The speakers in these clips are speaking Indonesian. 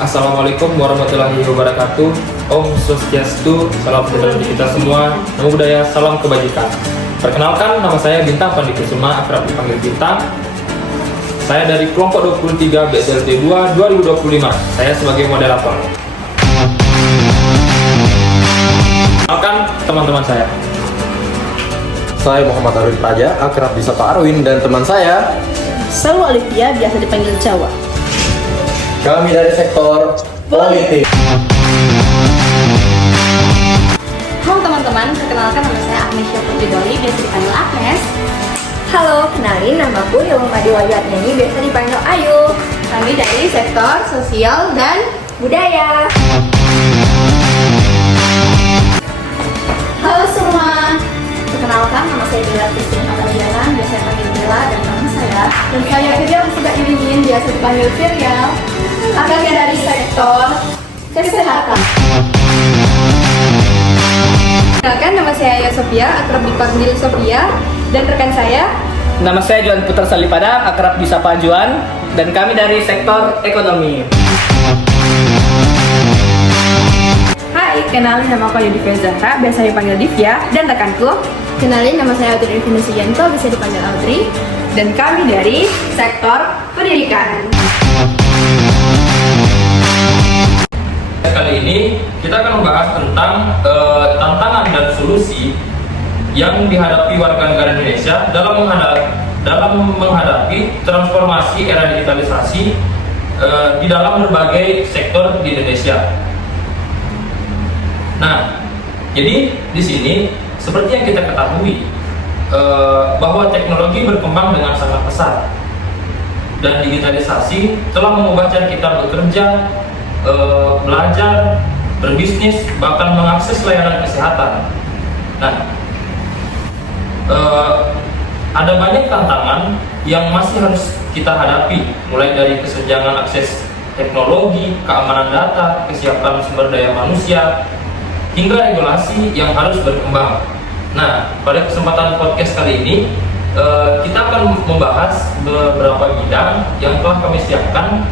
Assalamualaikum warahmatullahi wabarakatuh. Om Swastiastu, salam sejahtera bagi kita semua. Namo Buddhaya, salam kebajikan. Perkenalkan, nama saya Bintang Pandikisuma, akrab dipanggil Bintang. Saya dari kelompok 23 BSLT 2 2025. Saya sebagai moderator. Kenalkan teman-teman saya. Saya Muhammad Arwin Praja, akrab disapa Arwin, dan teman saya. Salwa Olivia, biasa dipanggil Jawa. Kami dari sektor politik. Halo teman-teman, perkenalkan nama saya Agnesia Putri Doli, biasa dipanggil Agnes. Halo, kenalin namaku Hilma Madi Wayatnyani, biasa dipanggil Ayu. Kami dari sektor sosial dan Budaya. halo semua. Perkenalkan nama saya Bella Christine Ataliana, biasa dipanggil Bella, dan teman saya. Dan saya Firial sudah ingin biasa dipanggil Firial. Kami dari sektor kesehatan. Kenalkan nama saya Aya Sofia, akrab dipanggil Sofia, dan rekan saya. Nama saya Juan Putra Salipada, akrab disapa Juan, dan kami dari sektor ekonomi. Hai, kenalin nama aku Yudhivya Zahra, biasa dipanggil Divya, dan rekanku. Kenalin nama saya Audrey Vinicianto, bisa dipanggil Audrey. Dan kami dari sektor pendidikan. Kali ini kita akan membahas tentang tantangan dan solusi yang dihadapi warga negara Indonesia dalam menghadapi transformasi era digitalisasi di dalam berbagai sektor di Indonesia. Nah, jadi di sini seperti yang kita ketahui bahwa teknologi berkembang dengan sangat pesat dan digitalisasi telah mengubah cara kita bekerja, belajar, berbisnis, bahkan mengakses layanan kesehatan. Nah, ada banyak tantangan yang masih harus kita hadapi, mulai dari kesenjangan akses teknologi, keamanan data, kesiapan sumber daya manusia, hingga regulasi yang harus berkembang. Nah, pada kesempatan podcast kali ini kita akan membahas beberapa bidang yang telah kami siapkan.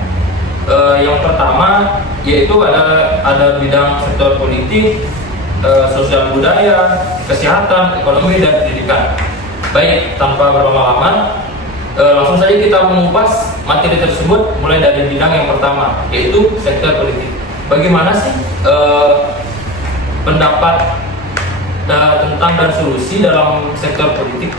Yang pertama yaitu ada bidang sektor politik, sosial budaya, kesehatan, ekonomi, dan pendidikan. Baik, tanpa berlama-lama, langsung saja kita mengupas materi tersebut mulai dari bidang yang pertama, yaitu sektor politik. Bagaimana sih pendapat tentang dan solusi dalam sektor politik?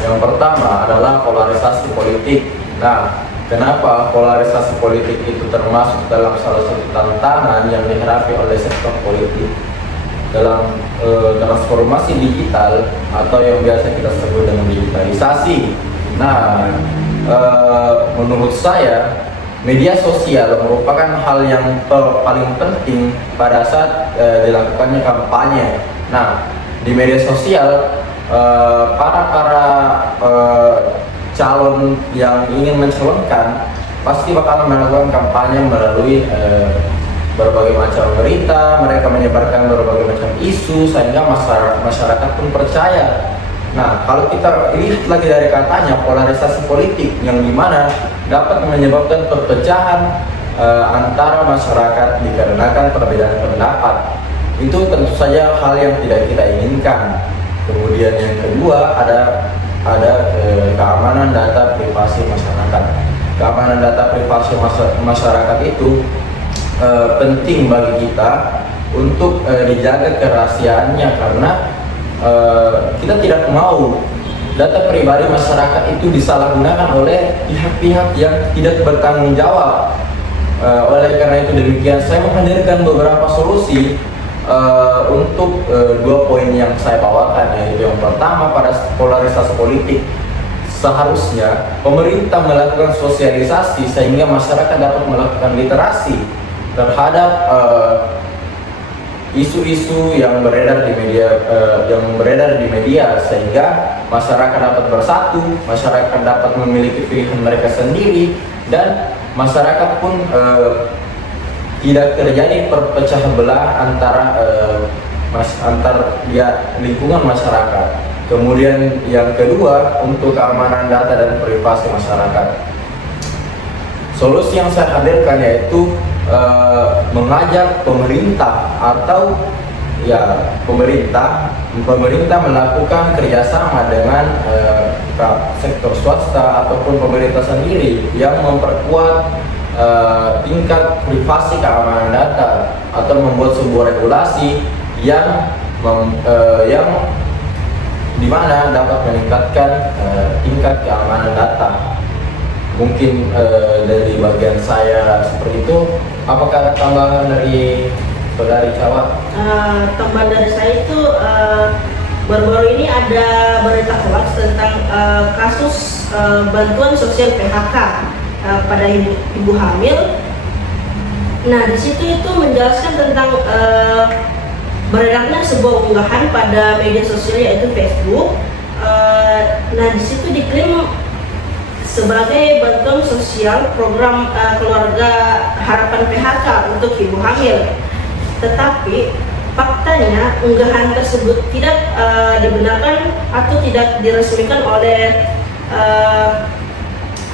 Yang pertama adalah polarisasi politik. Nah, kenapa polarisasi politik itu termasuk dalam salah satu tantangan yang dihadapi oleh sektor politik dalam transformasi digital atau yang biasa kita sebut dengan digitalisasi. Nah, menurut saya media sosial merupakan hal yang paling penting pada saat dilakukannya kampanye. Nah, di media sosial para calon yang ingin mencalonkan pasti bakal melakukan kampanye melalui berbagai macam berita. Mereka menyebarkan berbagai macam isu sehingga masyarakat pun percaya. Nah, kalau kita lihat lagi dari katanya polarisasi politik yang dimana dapat menyebabkan perpecahan antara masyarakat dikarenakan perbedaan pendapat, itu tentu saja hal yang tidak kita inginkan. Kemudian yang kedua ada keamanan data privasi masyarakat. Keamanan data privasi masyarakat itu penting bagi kita untuk dijaga kerahasiaannya, karena kita tidak mau data pribadi masyarakat itu disalahgunakan oleh pihak-pihak yang tidak bertanggung jawab. Oleh karena itu demikian saya menghadirkan beberapa solusi untuk dua poin yang saya bawakan, yaitu yang pertama pada polarisasi politik. Seharusnya pemerintah melakukan sosialisasi sehingga masyarakat dapat melakukan literasi terhadap isu-isu yang beredar di media sehingga masyarakat dapat bersatu, masyarakat dapat memiliki pilihan mereka sendiri, dan masyarakat pun tidak terjadi perpecah belah antara lingkungan masyarakat. Kemudian yang kedua, untuk keamanan data dan privasi masyarakat. Solusi yang saya hadirkan yaitu mengajak pemerintah atau ya pemerintah melakukan kerjasama dengan sektor swasta ataupun pemerintah sendiri yang memperkuat tingkat privasi keamanan data atau membuat sebuah regulasi yang di mana dapat meningkatkan tingkat keamanan data. Mungkin dari bagian saya seperti itu. Apakah ada tambahan dari saudari Cawa? Tambahan dari saya itu baru-baru ini ada berita hoax tentang kasus bantuan sosial PHK pada ibu hamil. Nah, di situ itu menjelaskan tentang beredarnya sebuah unggahan pada media sosial yaitu Facebook. Nah, di situ diklaim sebagai bantuan sosial program keluarga harapan PHK untuk ibu hamil. Tetapi faktanya unggahan tersebut tidak dibenarkan atau tidak diresmikan oleh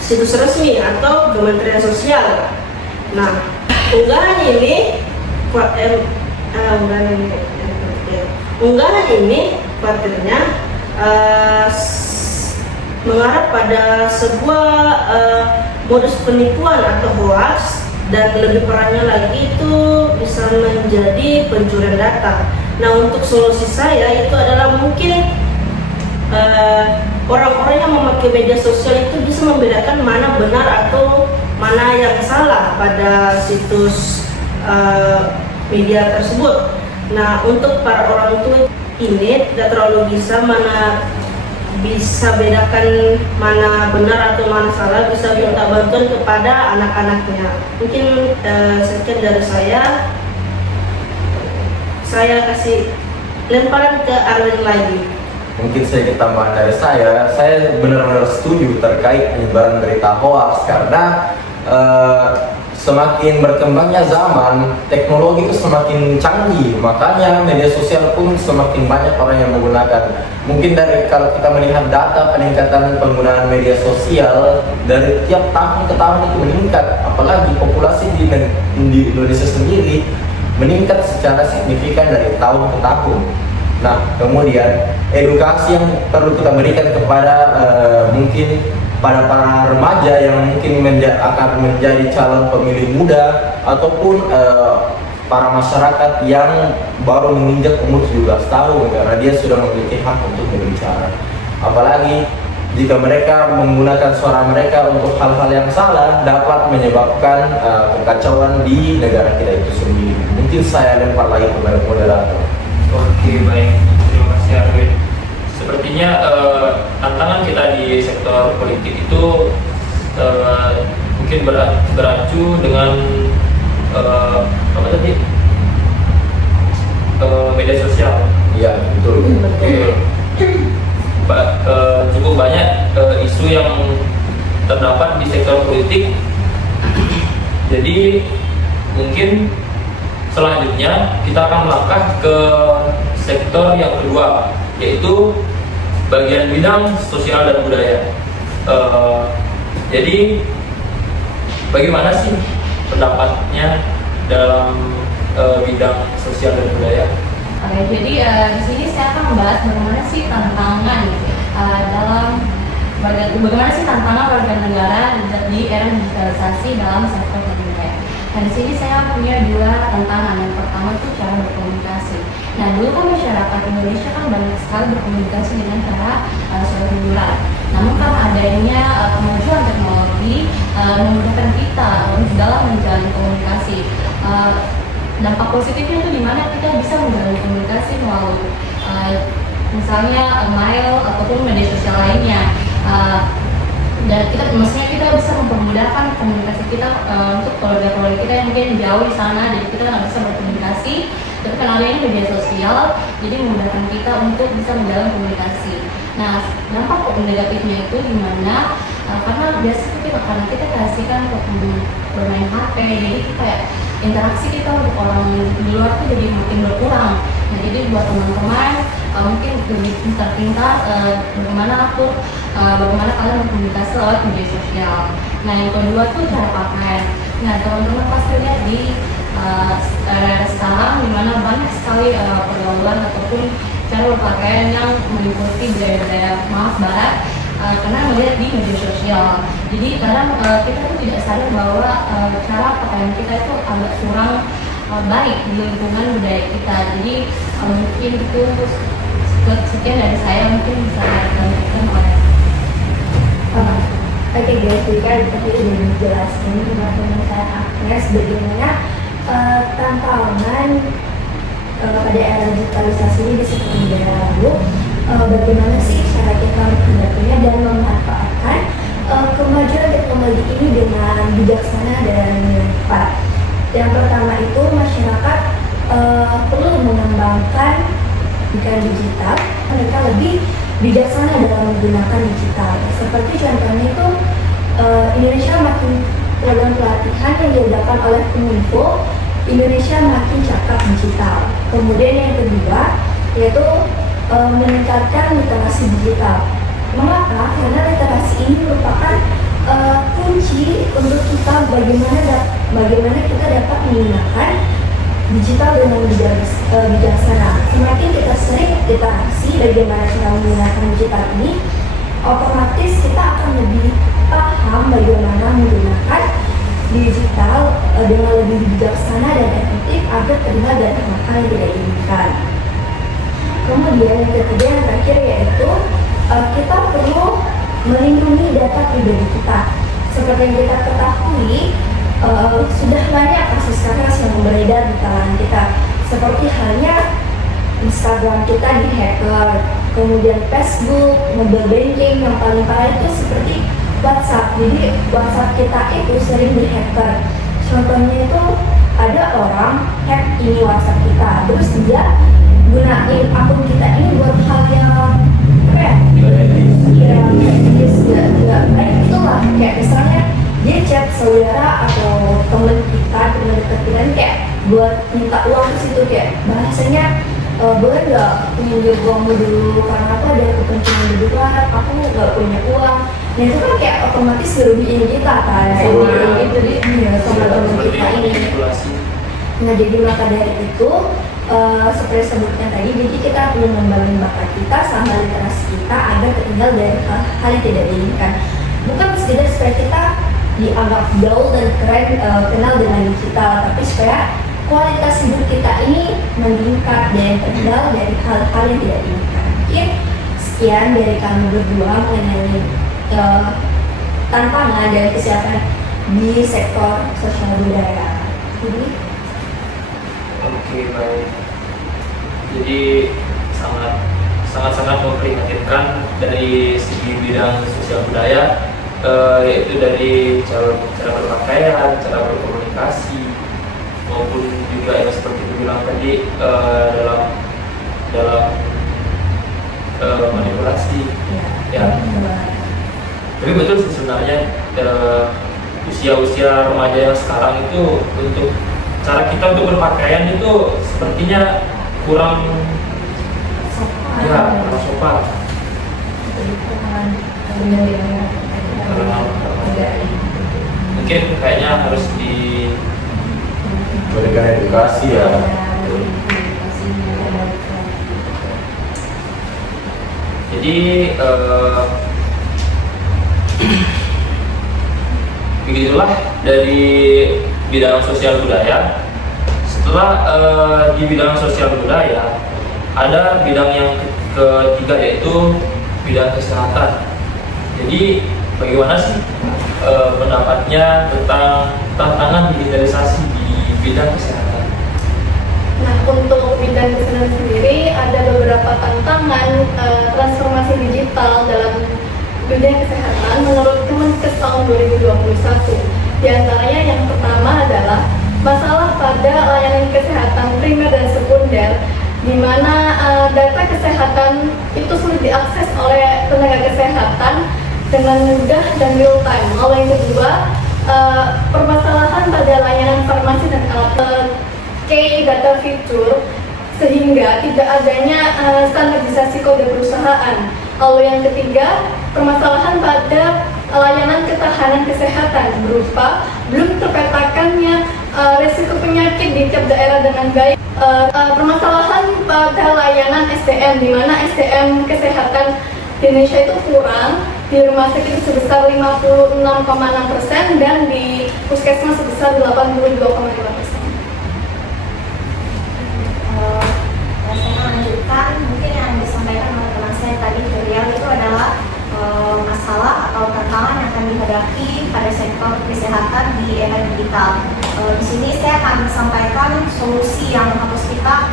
situs resmi atau Kementerian Sosial. Nah, unggahan ini khawatirnya mengarah pada sebuah modus penipuan atau hoax, dan lebih parahnya lagi itu bisa menjadi pencurian data. Nah, untuk solusi saya itu adalah mungkin orang-orang yang memakai media sosial itu bisa membedakan mana benar atau mana yang salah pada situs media tersebut. Nah, untuk para orang tua ini tidak terlalu bisa bedakan mana benar atau mana salah, bisa minta bantuan kepada anak-anaknya. Mungkin sekian dari saya kasih lemparan ke Arwin lagi. Mungkin sedikit tambahan dari saya benar-benar setuju terkait penyebaran berita hoax, karena semakin berkembangnya zaman, teknologi itu semakin canggih, makanya media sosial pun semakin banyak orang yang menggunakan. Mungkin kalau kita melihat data peningkatan penggunaan media sosial dari tiap tahun ke tahun itu meningkat, apalagi populasi di Indonesia sendiri meningkat secara signifikan dari tahun ke tahun. Nah, kemudian edukasi yang perlu kita berikan kepada mungkin pada para remaja yang mungkin akan menjadi calon pemilih muda ataupun para masyarakat yang baru menginjak umur 17 tahun, karena dia sudah memiliki hak untuk berbicara. Apalagi jika mereka menggunakan suara mereka untuk hal-hal yang salah, dapat menyebabkan kekacauan di negara kita itu sendiri. Mungkin saya lempar lagi kepada moderator. Oke, baik. Terima kasih Arwin. Sepertinya tantangan kita di sektor politik itu mungkin beracu dengan media sosial. Iya, betul. Cukup banyak isu yang terdapat di sektor politik. Jadi mungkin selanjutnya kita akan melangkah ke sektor yang kedua, yaitu bagian bidang sosial dan budaya. Jadi bagaimana sih pendapatnya dalam bidang sosial dan budaya? Oke, jadi di sini saya akan membahas bagaimana sih tantangan bagaimana sih tantangan warga negara di era digitalisasi dalam sektor budaya. Nah, di sini saya punya dua tantangan. Yang pertama itu cara berkomunikasi. Nah, dulu kan masyarakat Indonesia kan banyak sekali berkomunikasi dengan cara surat menyurat. Namun kan adanya kemajuan teknologi memudahkan kita dalam menjalin komunikasi. Dampak positifnya itu di mana kita bisa menjalin komunikasi melalui misalnya mail ataupun media sosial lainnya. Dan kita bisa mempermudahkan komunikasi kita untuk keluarga-keluarga kita yang mungkin jauh di sana, jadi kita nggak bisa berkomunikasi. Tapi karena adanya media sosial, jadi memudahkan kita untuk bisa menjalin komunikasi. Nah, dampak negatifnya itu gimana? Karena karena kita kasihkan untuk bermain HP, jadi kayak interaksi kita untuk orang di luar itu jadi makin berkurang. Nah, jadi buat teman-teman mungkin lebih pintar-pintar bagaimana kalian berkomunikasi lewat media sosial. Nah, yang kedua tuh cara pakai. Nah, teman-teman pasti lihat di era sekarang dimana banyak sekali pergaulan ataupun cara berpakaian yang mengikuti gaya-gaya barat karena melihat di media sosial. Jadi kadang kita tuh tidak sadar bahwa cara pakaian kita itu agak kurang baik di lingkungan budaya kita. Jadi mungkin itu sekian dari saya, mungkin bisa dilanjutkan oleh Oke guys, jadi kan tadi udah dijelasin teman-teman saya Agnes bagaimana tantangan pada era digitalisasi ini di sektor budaya. Lalu bagaimana sih cara kita menghadapinya dan memanfaatkan kemajuan teknologi ini dengan bijaksana dan tepat. Yang pertama itu masyarakat perlu mengembangkan pendidikan digital, mereka lebih bijaksana dalam menggunakan digital. Seperti contohnya itu Indonesia makin program pelatihan yang diadakan oleh Kominfo, Indonesia makin cakap digital. Kemudian yang kedua yaitu meningkatkan literasi digital. Mengapa? Karena literasi ini merupakan kunci untuk kita bagaimana kita dapat menggunakan digital dengan bijaksana. Semakin kita sering literasi bagaimana cara menggunakan digital ini, otomatis kita akan lebih paham bagaimana menggunakan digital dengan lebih bijaksana dan efektif agar terhindar dari hal-hal yang tidak diinginkan. Kemudian yang ketiga yang terakhir yaitu kita perlu melindungi data pribadi kita. Seperti yang kita ketahui, sudah banyak kasus-kasus yang beredar di kalangan kita. Seperti halnya Instagram kita di-hacker, kemudian Facebook, mobile banking, yang paling parah itu seperti WhatsApp. Jadi WhatsApp kita itu sering di-hacker. Contohnya itu ada orang hack ini WhatsApp kita, terus dia gunain akun kita ini buat hal yang apa ya? Nggak baik itulah. Kayak misalnya dia chat saudara atau teman dekat kita ini kayak buat minta uang ke situ, kayak bahasanya boleh nggak pinjam uangmu dulu karena aku ada kepentingan di luar, aku nggak punya uang. Nah itu kan kayak otomatis ngerugiin kita kan, sama gitu teman-teman kita ini. Nah jadi maka dari itu seperti sebutkan tadi, jadi kita perlu membangun bakat kita sama literasi kita agar terhindar dari hal yang tidak diinginkan. Bukan sekedar supaya kita dianggap gaul dan keren kenal dengan digital, tapi supaya kualitas hidup kita ini meningkat dan terhindar dari hal-hal yang tidak diinginkan. Mungkin sekian dari kami berdua mengenai tantangan dan kesiapan di sektor sosial budaya. Jadi Oke, baik. Jadi sangat memprihatinkan dari segi bidang sosial budaya, yaitu dari cara berpakaian, cara berkomunikasi, maupun juga yang seperti dibilang tadi dalam manipulasi. Ya. Tapi betul sih sebenarnya usia remaja yang sekarang itu untuk cara kita untuk berpakaian itu sepertinya kurang sopan. Mungkin kayaknya harus berikan edukasi ya. Jadi begitulah dari bidang sosial budaya. Setelah di bidang sosial budaya, ada bidang yang ketiga yaitu bidang kesehatan. Jadi bagaimana sih pendapatnya tentang tantangan digitalisasi di bidang kesehatan? Nah, untuk bidang kesehatan sendiri ada beberapa tantangan transformasi digital dalam bidang kesehatan menurut Kemenkes tahun 2021. Di antaranya yang pertama adalah masalah pada layanan kesehatan primer dan sekunder, di mana data kesehatan itu sulit diakses oleh tenaga kesehatan dengan mudah dan real time. Lalu yang kedua, permasalahan pada layanan farmasi dan alat key data fitur sehingga tidak adanya standarisasi kode perusahaan. Lalu yang ketiga, permasalahan pada layanan ketahanan kesehatan berupa belum terpetakannya resiko penyakit di tiap daerah dengan baik. Permasalahan pada layanan SDM, di mana SDM kesehatan di Indonesia itu kurang, di rumah sakit sebesar 56,6% dan di puskesmas sebesar 82,5%. Saya melanjutkan, mungkin yang disampaikan oleh teman saya tadi Ferial itu adalah masalah atau tantangan yang akan dihadapi pada sektor kesehatan di era digital. Di sini saya akan sampaikan solusi yang harus kita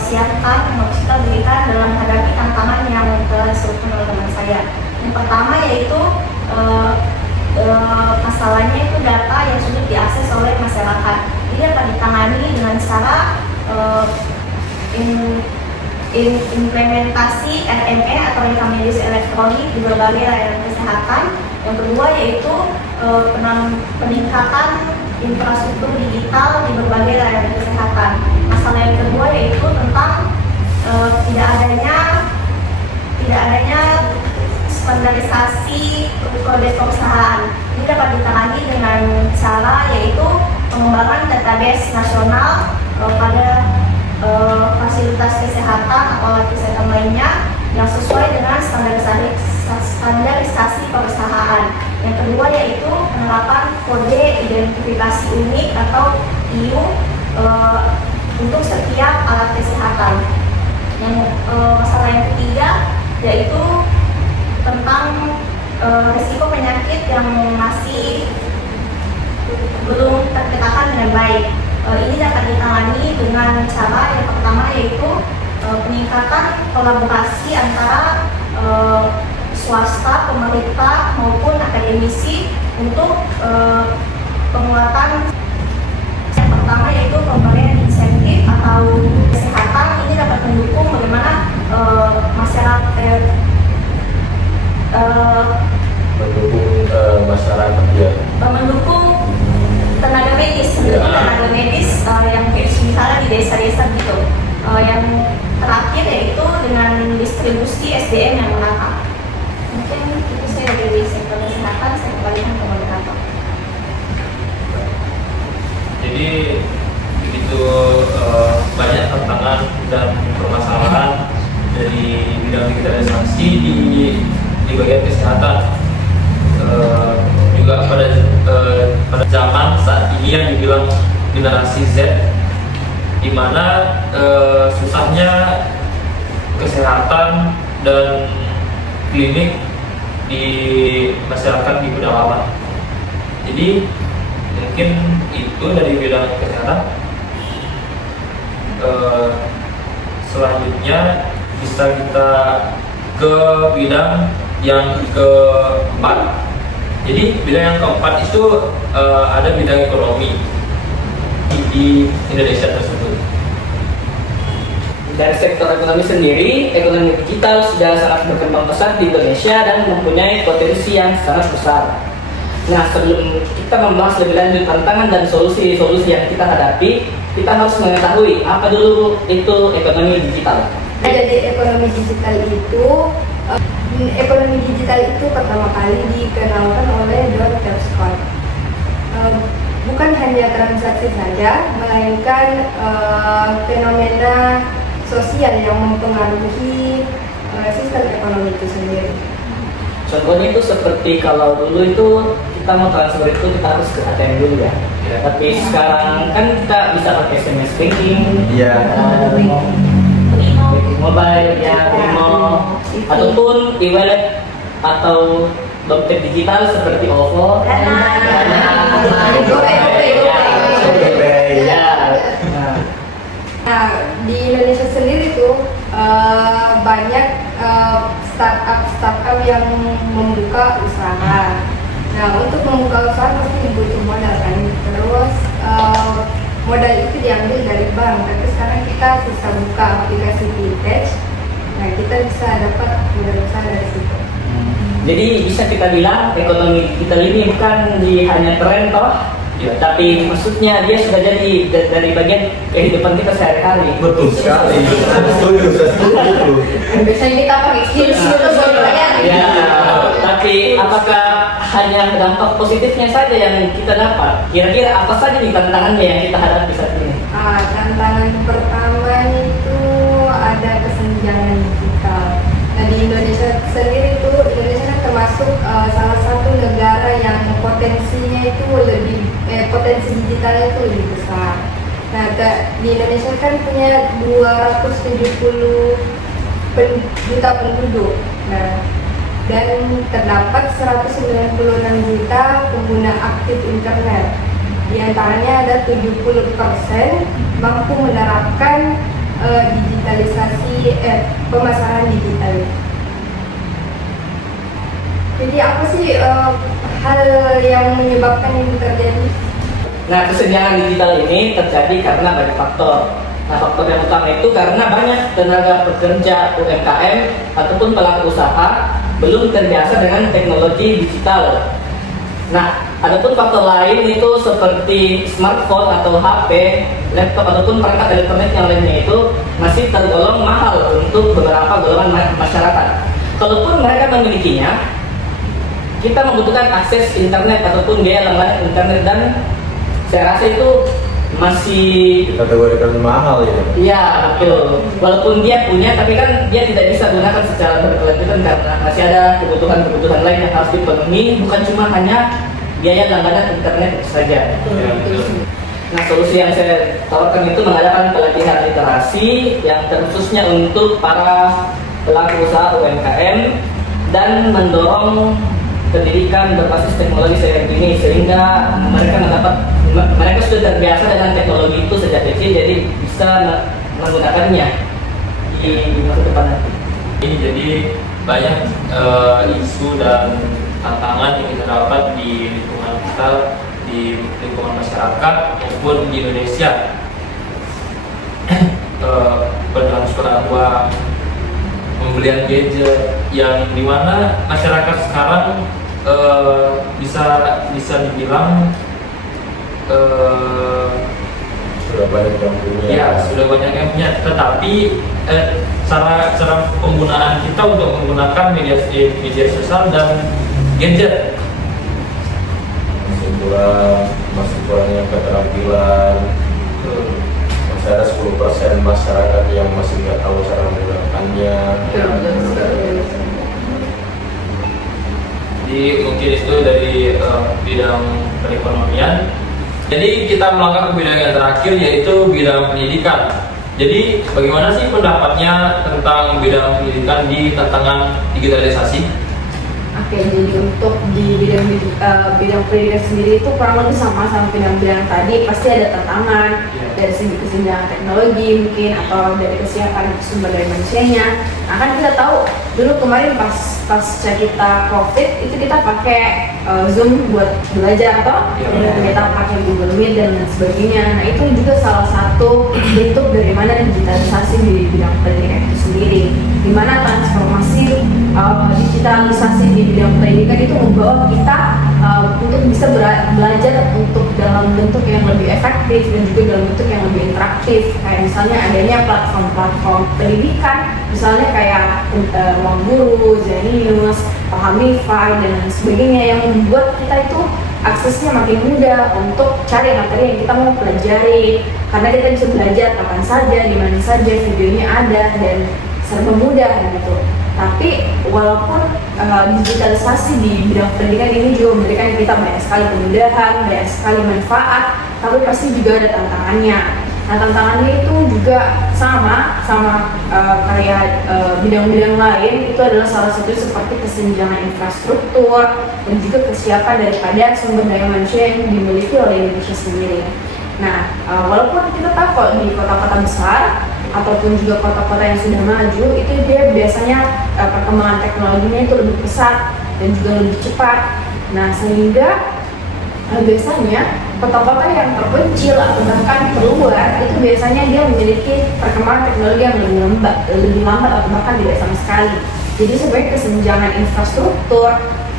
siapkan, yang harus kita berikan dalam menghadapi tantangan yang telah disebutkan oleh teman saya. Yang pertama yaitu masalahnya itu data yang sulit diakses oleh masyarakat. Ini dapat ditangani dengan cara implementasi RME atau rekam medis elektronik di berbagai layanan kesehatan. Yang kedua yaitu peningkatan infrastruktur digital di berbagai layanan kesehatan. Masalah yang kedua yaitu tentang tidak adanya standarisasi kode perusahaan. Ini dapat ditangani dengan cara yaitu pengembangan database nasional pada fasilitas kesehatan atau alat kesehatan lainnya yang sesuai dengan standarisasi perusahaan. Yang kedua yaitu penerapan kode identifikasi unik atau IU untuk setiap alat kesehatan. Yang masalah yang ketiga yaitu tentang risiko penyakit yang masih belum terpetakan dengan baik. Ini dapat ditangani dengan cara yang pertama yaitu peningkatan kolaborasi antara swasta, pemerintah maupun akademisi untuk penguatan. Yang pertama yaitu pemberian insentif atau kesehatan. Ini dapat mendukung bagaimana masyarakat masyarakat ya. Mendukung tenaga medis, yang misalnya di desa-desa gitu. Yang terakhir yaitu dengan distribusi SDM yang merata. Mungkin itu saya dari sektor kesehatan, saya kembalikan ke moderator. Jadi begitu banyak tantangan dan permasalahan dari bidang digitalisasi di bagian kesehatan. Juga pada zaman saat ini yang dibilang generasi Z, di mana susahnya kesehatan dan klinik di masyarakat di pedalaman. Jadi mungkin itu dari bidang kesehatan. Selanjutnya bisa kita ke bidang yang keempat. Jadi bidang yang keempat itu ada bidang ekonomi di Indonesia tersebut. Dari sektor ekonomi sendiri, ekonomi digital sudah sangat berkembang pesat di Indonesia dan mempunyai potensi yang sangat besar. Nah, sebelum kita membahas lebih lanjut tantangan dan solusi-solusi yang kita hadapi, kita harus mengetahui apa dulu itu ekonomi digital. Jadi ekonomi digital itu pertama kali dikenalkan oleh John Tapscott. Bukan hanya transaksi saja, melainkan fenomena sosial yang mempengaruhi sistem ekonomi itu sendiri. Contohnya itu seperti kalau dulu itu kita mau transfer itu kita harus ke ATM dulu ya. Tapi sekarang kan kita bisa pakai SMS banking, mobile ya, ataupun e-wallet atau dompet digital seperti OVO, Nah, di Indonesia sendiri tuh banyak startup yang membuka usaha. Nah, untuk membuka usaha pasti butuh modal kan. Terus modal itu diambil dari bank. Tapi sekarang kita bisa buka aplikasi Fintech. Nah, kita bisa dapat modal usaha dari situ. Jadi bisa kita bilang ekonomi digital ini bukan hanya tren toh, Ya. Tapi maksudnya dia sudah jadi dari bagian kehidupan kita sehari-hari. Betul sekali. Setuju, saya setuju. Biasanya kita pakai skills itu buat bayar. Ya, tapi apakah hanya dampak positifnya saja yang kita dapat? Kira-kira apa saja nih tantangannya yang kita hadapi saat ini? Tantangan pertama itu ada kesenjangan digital. Nah, di Indonesia sendiri itu Indonesia kan termasuk salah satu negara yang potensinya itu potensi digitalnya itu lebih besar. Nah, di Indonesia kan punya 270 juta penduduk. Nah, dan terdapat 196 juta pengguna aktif internet. Di antaranya ada 70% mampu menerapkan digitalisasi pemasaran digital. Jadi apa sih hal yang menyebabkan ini terjadi? Nah, kesenjangan digital ini terjadi karena banyak faktor. Nah, faktor yang utama itu karena banyak tenaga pekerja UMKM ataupun pelaku usaha belum terbiasa dengan teknologi digital. Nah, adapun faktor lain itu seperti smartphone atau HP, laptop ataupun perangkat elektronik yang lainnya itu masih tergolong mahal untuk beberapa golongan masyarakat. Kalaupun mereka memilikinya, kita membutuhkan akses internet ataupun biaya langganan internet, dan saya rasa itu masih Kategorikan mahal ya. iya betul. Walaupun dia punya, tapi kan dia tidak bisa gunakan secara berkelanjutan karena masih ada kebutuhan-kebutuhan lain yang harus dipenuhi, bukan cuma hanya biaya langganan internet saja. Ya, betul. Nah, solusi yang saya tawarkan itu mengadakan pelatihan literasi yang khususnya untuk para pelaku usaha UMKM dan mendorong pendidikan berbasis teknologi seperti ini sehingga mereka sudah terbiasa dengan teknologi itu sejak kecil, jadi bisa menggunakannya di masa depan nanti. Ini jadi banyak isu dan tantangan yang kita dapat di lingkungan kita, di lingkungan masyarakat maupun di Indonesia. Bertransfer uang, pembelian gadget yang dimana masyarakat sekarang bisa dibilang Sudah banyak yang punya. ya sudah banyak yang punya, tetapi cara penggunaan kita untuk menggunakan media sosial dan gadget masih kurangnya keterampilan. Masih ada 10% masyarakat yang masih nggak tahu cara menggunakannya. Jadi mungkin itu dari bidang perekonomian. Jadi kita melangkah ke bidang yang terakhir, yaitu bidang pendidikan. Jadi bagaimana sih pendapatnya tentang bidang pendidikan di tantangan digitalisasi? Oke, jadi untuk di bidang pendidikan sendiri itu kurang lebih sama bidang-bidang tadi, pasti ada tantangan dari segi kesenjangan teknologi mungkin atau dari kesiapan sumber daya manusianya. Nah, kan kita tahu dulu kemarin pas kita COVID itu kita pakai Zoom buat belajar atau kita pakai Google Meet dan lain sebagainya. Nah, itu juga salah satu bentuk dari mana digitalisasi di bidang pendidikan itu sendiri, di mana transformasi digitalisasi di bidang pendidikan itu membawa kita untuk bisa belajar untuk dalam bentuk yang lebih efektif dan juga dalam bentuk yang lebih interaktif. Kayak misalnya adanya platform-platform pendidikan, misalnya kayak Ruang Guru, Zenius, Pahamify dan lain sebagainya, yang membuat kita itu aksesnya makin mudah untuk cari materi yang kita mau pelajari, karena kita bisa belajar kapan saja, di mana saja, videonya ada dan serba mudah gitu. Tapi walaupun digitalisasi di bidang pendidikan ini juga memberikan kita banyak sekali kemudahan, banyak sekali manfaat, tapi pasti juga ada tantangannya. Nah, tantangannya itu juga sama kayak bidang-bidang lain, itu adalah salah satu seperti kesenjangan infrastruktur dan juga kesiapan daripada sumber daya manusia yang dimiliki oleh Indonesia sendiri. Nah, walaupun kita tahu kalau di kota-kota besar ataupun juga kota-kota yang sudah maju, itu dia biasanya perkembangan teknologinya itu lebih pesat dan juga lebih cepat. Nah, sehingga biasanya kota-kota yang terpencil atau bahkan terluar itu biasanya dia memiliki perkembangan teknologi yang lebih lambat atau bahkan tidak sama sekali. Jadi sebagai kesenjangan infrastruktur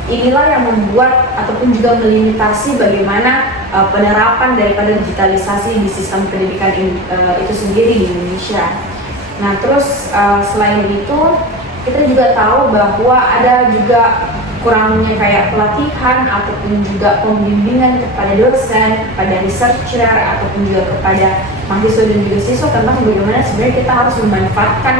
inilah yang membuat ataupun juga melimitasi bagaimana penerapan daripada digitalisasi di sistem pendidikan itu sendiri di Indonesia. Nah terus selain itu kita juga tahu bahwa ada juga kurangnya kayak pelatihan ataupun juga pembimbingan kepada dosen, kepada researcher ataupun juga kepada mahasiswa dan juga siswa tentang bagaimana sebenarnya kita harus memanfaatkan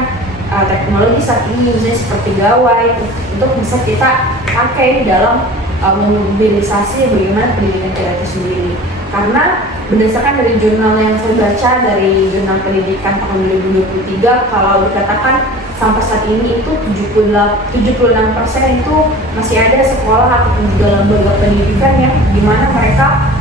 teknologi saat ini, misalnya seperti gawai untuk bisa kita pakai dalam memobilisasi bagaimana pendidikan kita itu sendiri. Karena berdasarkan dari jurnal yang saya baca dari jurnal pendidikan tahun 2023, kalau dikatakan sampai saat ini itu 76% itu masih ada sekolah ataupun juga lembaga pendidikan yang dimana mereka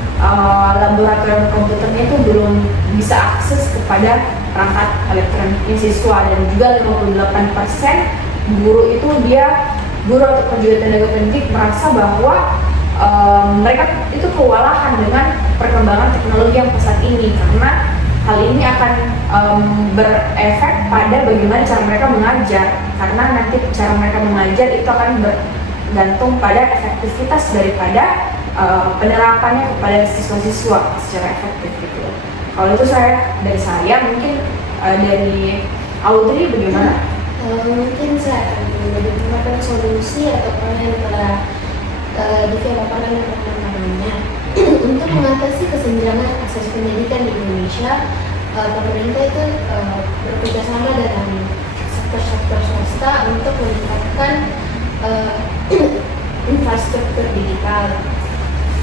laboratorium komputernya itu belum bisa akses kepada perangkat elektroniknya siswa, dan juga 58% guru itu guru ataupun juga tenaga pendidik merasa bahwa mereka itu kewalahan dengan perkembangan teknologi yang pesat ini, karena hal ini akan berefek pada bagaimana cara mereka mengajar, karena nanti cara mereka mengajar itu akan bergantung pada efektivitas daripada penerapannya kepada siswa-siswa secara efektif gitu. Kalau itu dari saya mungkin dari Audrey bagaimana? Mungkin saya akan menyediakan solusi atau yang telah developer dan namanya untuk mengatasi kesenjangan akses pendidikan di Indonesia. Pemerintah itu bekerjasama dengan sektor-sektor swasta untuk meningkatkan infrastruktur digital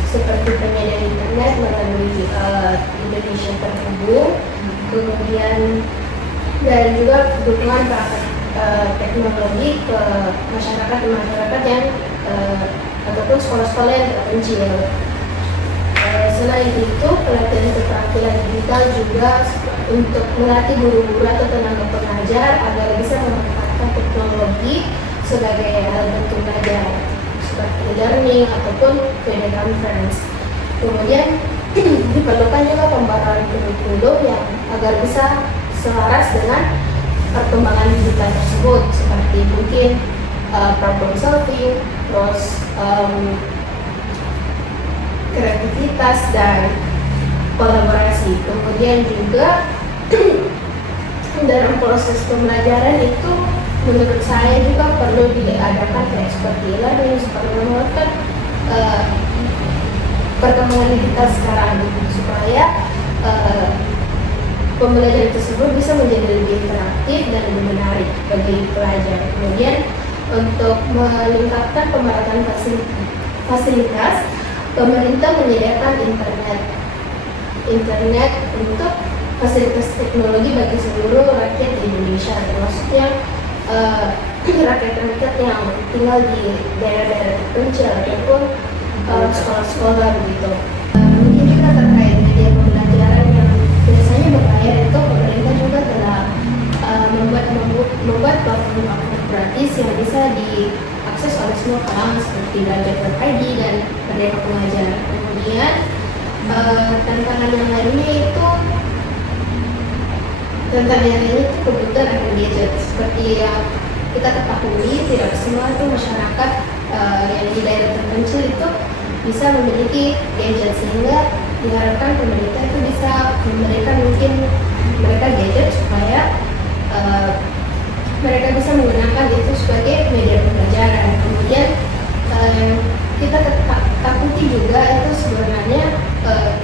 seperti penyediaan internet melalui Indonesia Terhubung, kemudian dan juga dukungan perangkat teknologi ke masyarakat yang ataupun sekolah-sekolah yang terpencil. Selain itu, pelatihan keterampilan digital juga untuk melatih guru-guru atau tenaga pengajar agar bisa memanfaatkan teknologi sebagai alat bantu belajar seperti learning ataupun video conference. Kemudian diperlukan juga pembaharuan kurikulum yang agar bisa selaras dengan perkembangan digital tersebut, seperti mungkin problem solving, terus kreativitas dan kolaborasi. Kemudian juga dalam proses pembelajaran itu menurut saya juga perlu diadakan kayak seperti learning seperti menguatkan perkembangan digital sekarang supaya pembelajaran tersebut bisa menjadi lebih interaktif dan lebih menarik bagi pelajar. Kemudian untuk meningkatkan pemerataan fasilitas, pemerintah menyediakan internet untuk fasilitas teknologi bagi seluruh rakyat di Indonesia, termasuk yang rakyat-rakyat yang tinggal di daerah-daerah terpencil ataupun sekolah-sekolah begitu. Mungkin juga terkait media pembelajaran yang biasanya berbayar itu, pemerintah juga telah membuat platform gratis yang bisa diakses oleh semua kalangan seperti Belajar.id dan Merdeka Pengajar. Kemudian tantangan yang lainnya itu kebutuhan akan gadget. Seperti yang kita ketahui, tidak semua itu masyarakat yang di daerah terpencil itu bisa memiliki gadget, sehingga diharapkan pemerintah itu bisa memberikan mungkin mereka gadget supaya mereka bisa menggunakan itu sebagai media pembelajaran. Kemudian kita takuti juga itu sebenarnya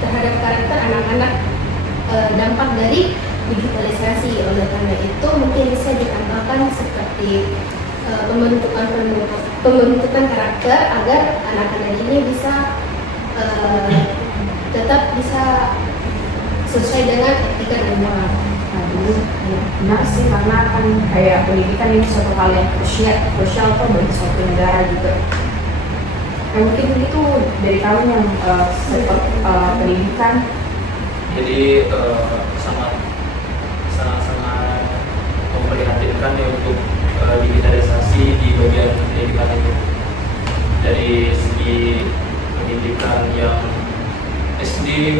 terhadap karakter anak-anak dampak dari digitalisasi. Oleh karena itu mungkin bisa ditambahkan seperti pembentukan karakter agar anak-anak ini bisa tetap bisa sesuai dengan etika dan moral. Benar sih, karena kan kayak pendidikan ini suatu hal yang krusial tuh bagi suatu negara juga. Nah, mungkin itu dari kami yang sektor pendidikan. Jadi sangat memprihatinkan ya untuk digitalisasi di bagian pendidikan itu. Dari segi pendidikan yang SD,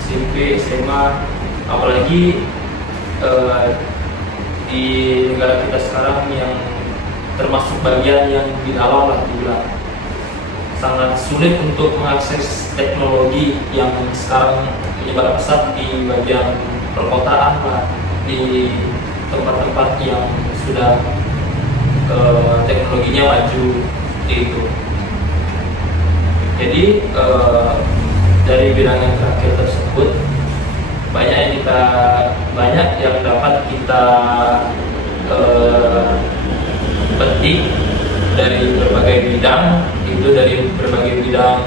SMP, SMA, apalagi di negara kita sekarang yang termasuk bagian yang dilawan lah dibilang. sangat sulit untuk mengakses teknologi yang sekarang menyebar pesat di bagian perkotaan lah, di tempat-tempat yang sudah teknologinya maju itu. Jadi dari bidang yang terakhir tersebut banyak yang dapat kita petik dari berbagai bidang, itu dari berbagai bidang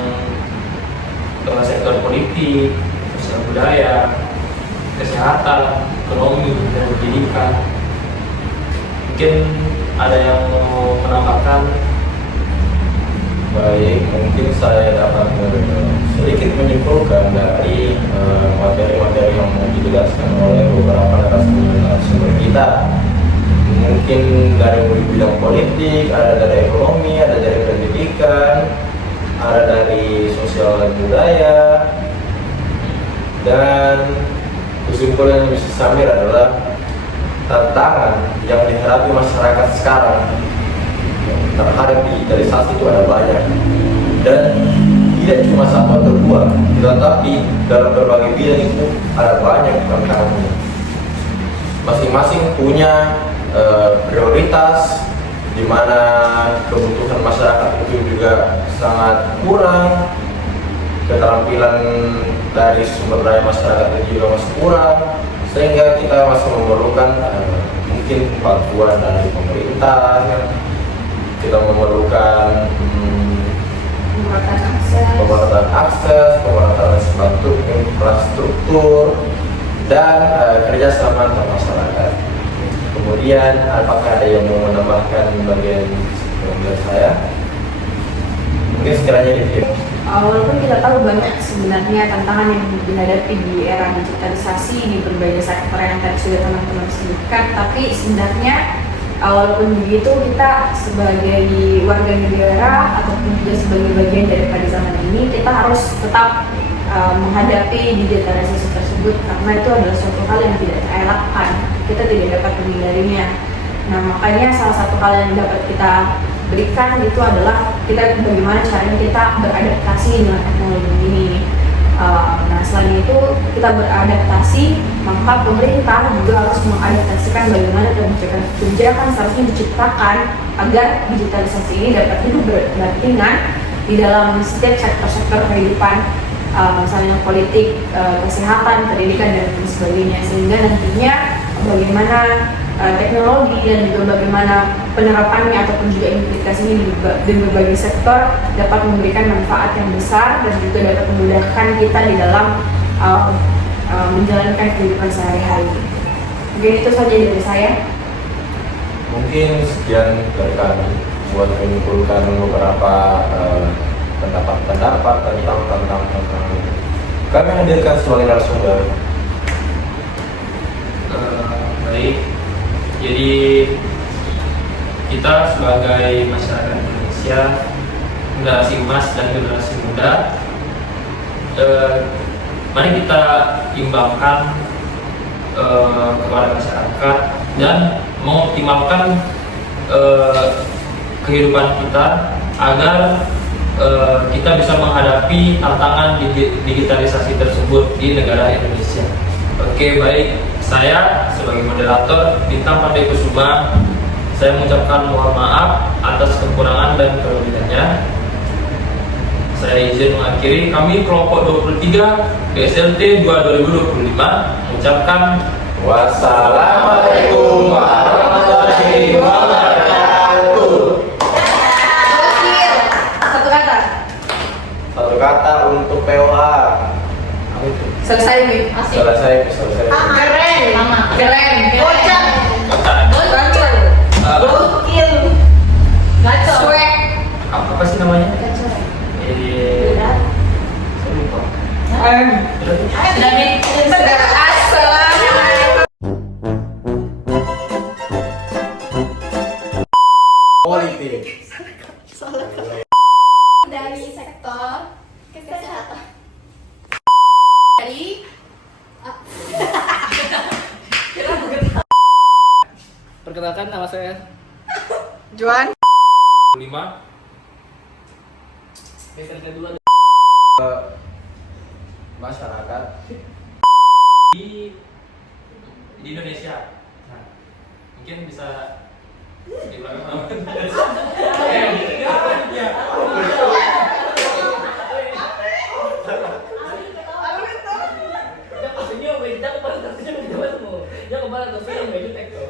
sektor politik, sosial budaya, kesehatan, ekonomi, dan pendidikan. Mungkin ada yang mau menambahkan? Baik, mungkin saya dapat sedikit menyimpulkan dari materi-materi yang mau dijelaskan oleh beberapa narasumber kita. Mungkin dari bidang politik, ada dari ekonomi, ada dari pendidikan, ada dari sosial dan budaya, dan kesimpulan yang bisa samir adalah tantangan yang dihadapi masyarakat sekarang terhadap digitalisasi itu ada banyak, dan tidak cuma satu atau dua, tetapi dalam berbagai bidang itu ada banyak tantangannya. Masing-masing punya prioritas, di mana kebutuhan masyarakat itu juga sangat kurang, keterampilan dari sumber daya masyarakat itu juga masih kurang, sehingga kita masih memerlukan mungkin bantuan dari pemerintah. Kita memerlukan pemerataan akses, pemerataan infrastruktur, dan kerjasama antar masyarakat. Kemudian, apakah ada yang mau menambahkan bagian saya? Mungkin sekiranya di Walaupun kita tahu banyak sebenarnya tantangan yang dihadapi di era digitalisasi di berbagai sektor yang tadi sudah teman-teman sebutkan, tapi sebenarnya walaupun begitu, kita sebagai warga negara ataupun juga sebagai bagian daripada zaman ini, kita harus tetap menghadapi digitalisasi tersebut, karena itu adalah suatu hal yang tidak terelakkan. Kita tidak dapat menghindarinya. Nah, makanya salah satu hal yang dapat kita berikan itu adalah kita bagaimana caranya kita beradaptasi dengan teknologi ini. Nah, selain itu kita beradaptasi, maka pemerintah juga harus mengadaptasikan bagaimana kebijakan seharusnya diciptakan agar digitalisasi ini dapat hidup berdampingan di dalam setiap sektor-sektor kehidupan, misalnya politik, kesehatan, pendidikan, dan sebagainya, sehingga nantinya bagaimana teknologi dan juga bagaimana penerapannya ataupun juga implikasinya di berbagai sektor dapat memberikan manfaat yang besar dan juga dapat memudahkan kita di dalam menjalankan kehidupan sehari-hari. Mungkin itu saja dari saya. Mungkin sekian dari kami buat menyimpulkan beberapa pendapat-pendapat tentang kami hadirkan sebagai narasumber. Baik, jadi kita sebagai masyarakat Indonesia, generasi emas dan generasi muda, mari kita imbangkan kepada masyarakat dan mengoptimalkan kehidupan kita agar kita bisa menghadapi tantangan digitalisasi tersebut di negara Indonesia. Oke, baik. Saya sebagai moderator Bintang Pandai Kusuma, saya mengucapkan mohon maaf atas kekurangan dan kelebihannya. Saya izin mengakhiri. Kami kelompok 23 BSLT 2 2025 mengucapkan wassalamualaikum warahmatullahi wabarakatuh. Satu kata untuk POA. Selesai, Mi. Selesai. Keren. Keren. Bocah. Gokil. Gokil. Gacor. Swag. apa sih namanya? Saya lupa. Politik. Dari sektor kesehatan. Dari Perkenalkan, nama saya Juan. 5 season kedua masyarakat di Indonesia. Nah, mungkin bisa di belakang. Jangan senyum, jangan kepala tersenyum, jangan mau. Jangan kepala tersenyum, baju tek tuh.